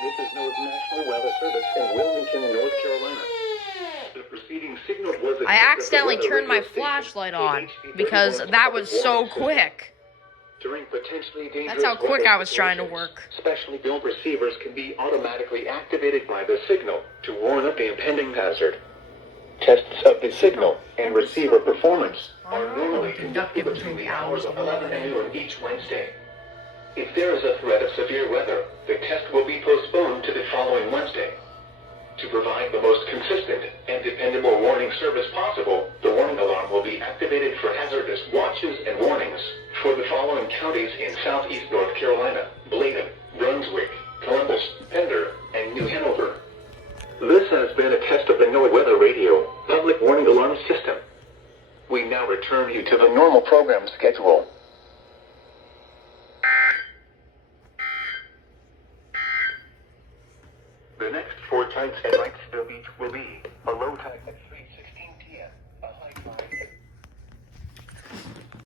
This is NOAA's National Weather Service in Wilmington, North Carolina. The preceding signal was I accidentally turned my flashlight on because that was so quick. During potentially dangerous That's how quick weather I was trying to situations, work. Specially built receivers can be automatically activated by the signal to warn of the impending hazard. Tests of the signal and receiver performance are normally conducted between the hours of 11 and noon each Wednesday. If there is a threat of severe weather, the test will be postponed to the following Wednesday. To provide the most consistent and dependable warning service possible, the warning alarm will be activated for hazardous watches and warnings for the following counties in southeast North Carolina: Bladen, Brunswick, Columbus, Pender, and New Hanover. This has been a test of the NOAA Weather Radio Public Warning Alarm System. We now return you to the normal program schedule. The next 4 times and nights the beach will be a low tide.